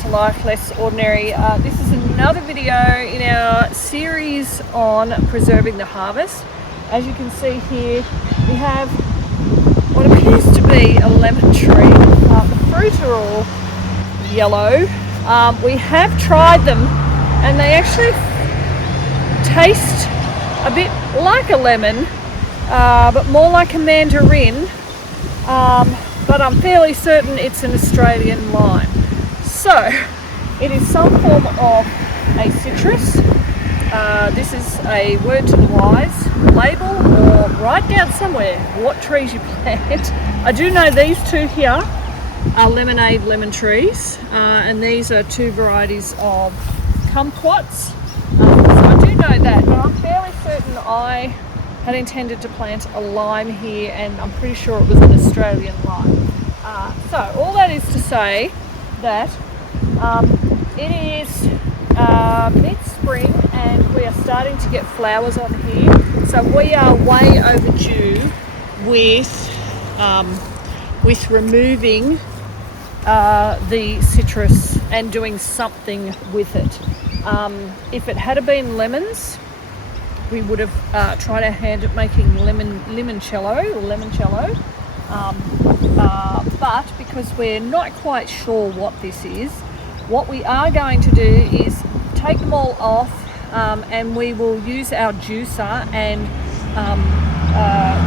to life, less ordinary. This is another video in our series on preserving the harvest. As you can see here, we have what appears to be a lemon tree. The fruit are all yellow. We have tried them and they actually taste a bit like a lemon, but more like a mandarin. But I'm fairly certain it's an Australian lime. So it is some form of a citrus. This is a word to the wise. Label or write down somewhere what trees you plant. I do know these two here are lemonade lemon trees, and these are two varieties of kumquats. So I do know that, but I'm fairly certain I had intended to plant a lime here, and I'm pretty sure it was an Australian lime. So all that is to say that it is mid-spring and we are starting to get flowers on here. So we are way overdue with removing the citrus and doing something with it. If it had been lemons, we would have tried our hand at making limoncello. But because we're not quite sure what this is, what we are going to do is take them all off, and we will use our juicer and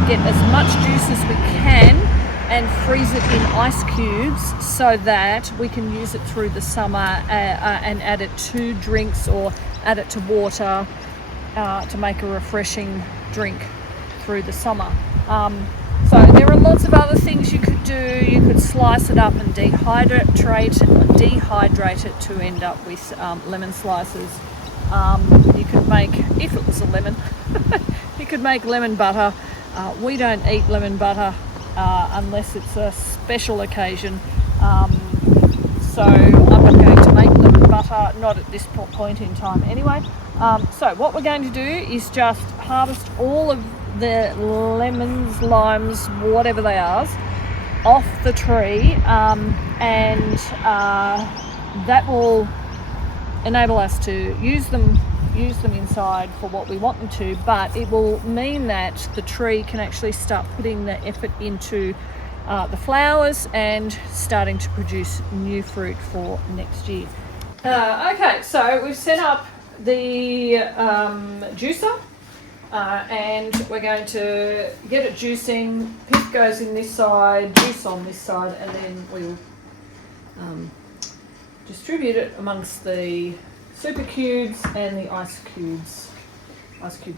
get as much juice as we can and freeze it in ice cubes so that we can use it through the summer and add it to drinks or add it to water to make a refreshing drink through the summer. So there are lots of other things you could do. You could slice it up and dehydrate it to end up with lemon slices. You could make, if it was a lemon, you could make lemon butter. We don't eat lemon butter unless it's a special occasion. So I'm not going to make lemon butter, not at this point in time anyway. So what we're going to do is just harvest all of the lemons, limes, whatever they are, off the tree, and that will enable us to use them inside for what we want them to, but it will mean that the tree can actually start putting the effort into the flowers and starting to produce new fruit for next year. Okay, so we've set up the juicer, and we're going to get it juicing. Pith goes in this side, juice on this side, and then we'll distribute it amongst the super cubes and the ice cube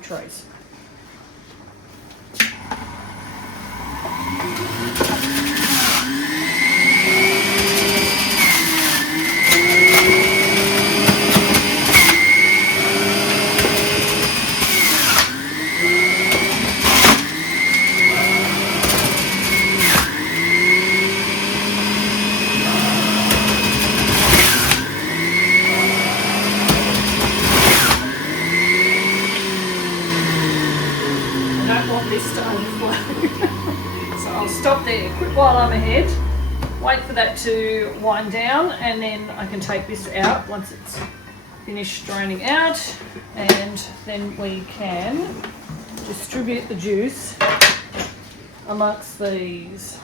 trays. So I'll stop there, quit while I'm ahead, wait for that to wind down, and then I can take this out once it's finished draining out, and then we can distribute the juice amongst these.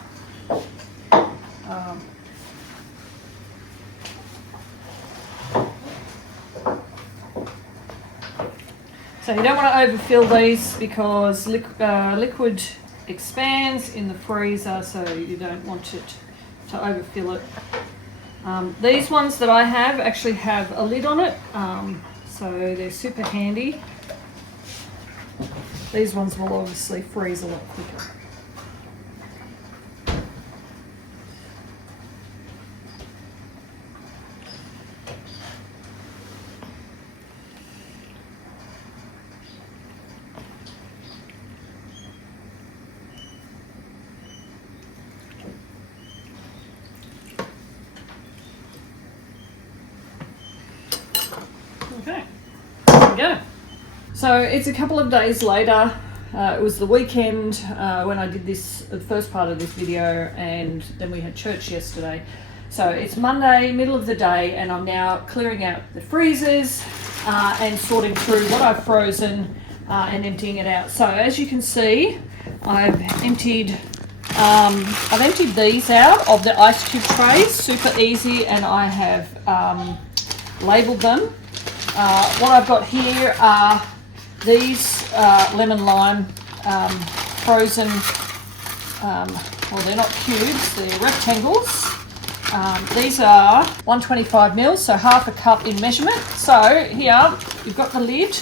So you don't want to overfill these because liquid expands in the freezer, so you don't want it to overfill it. These ones that I have actually have a lid on it, so they're super handy. These ones will obviously freeze a lot quicker. Okay, there we go. So it's a couple of days later. It was the weekend when I did this, the first part of this video, and then we had church yesterday. So it's Monday, middle of the day, and I'm now clearing out the freezers and sorting through what I've frozen and emptying it out. So as you can see, I've emptied these out of the ice cube trays, super easy, and I have labelled them. What I've got here are these lemon lime frozen, well, they're not cubes, they're rectangles. These are 125 mils, so half a cup in measurement. So here you've got the lid.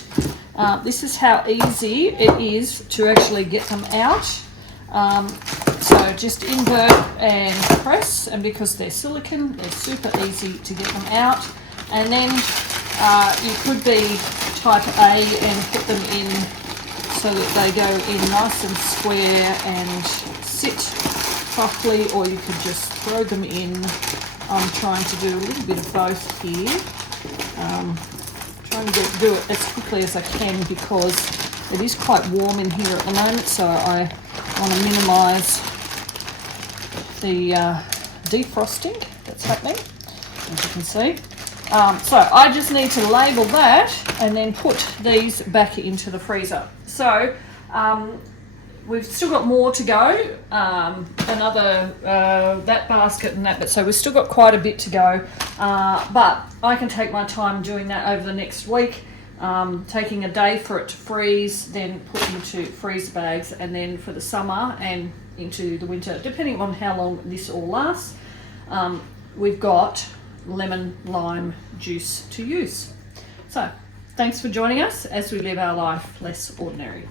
This is how easy it is to actually get them out. So just invert and press, and because they're silicone, they're super easy to get them out. And then you could be type A and put them in so that they go in nice and square and sit properly, or you could just throw them in. I'm trying to do a little bit of both here. Trying to do it as quickly as I can because it is quite warm in here at the moment, so I want to minimise the defrosting that's happening, as you can see. So I just need to label that and then put these back into the freezer. So we've still got more to go, another that basket and that, but so we've still got quite a bit to go, but I can take my time doing that over the next week, taking a day for it to freeze, then put into freezer bags, and then for the summer and into the winter, depending on how long this all lasts, we've got lemon lime juice to use. So thanks for joining us as we live our life less ordinary.